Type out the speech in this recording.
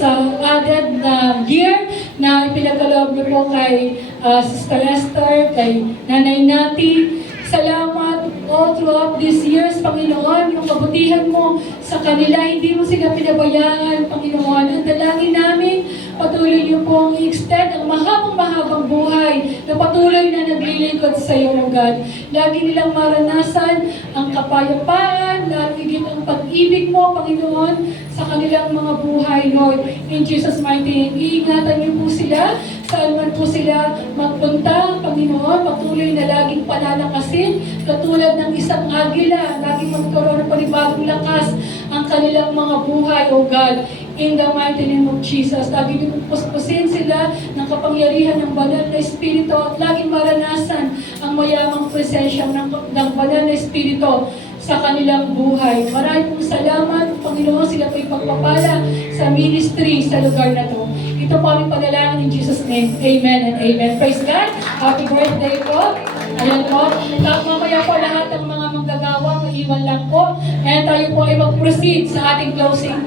sa added na year na ipinagkaloob niyo po kay Sister Esther, kay Nanay Nati. Salamat all throughout these years, Panginoon, yung kabutihan mo sa kanila, hindi mo sila pinabayaan, Panginoon. Ang dalangin namin, patuloy niyo pong i-extend ang mahabang buhay na patuloy na naglilingkod sa iyo, O God. Lagi nilang maranasan ang kapayapaan, lagi ang pag-ibig mo, Panginoon, sa kanilang mga buhay, Lord. In Jesus' mighty name, iingatan niyo po sila, saan man po sila magpunta, Panginoon, patuloy na laging pananakasin, katulad ng isang agila, laging magkaroon ng panibagong lakas ang kanilang mga buhay, O God. In the mighty name of Jesus, lagi niyo puspusin sila ng kapangyarihan ng banal na Espiritu at laging maranasan ang mayamang presensya ng banal na Espiritu sa kanilang buhay. Maraming pong salamat, Panginoon, sila po'y pagpapala sa ministry sa lugar na to. Ito po aming panalangin in Jesus' name. Amen and amen. Praise God. Happy birthday po. Ayan po. Mamaya po lahat ng mga manggagawa, maiwan lang po. And tayo po ay mag-proceed sa ating closing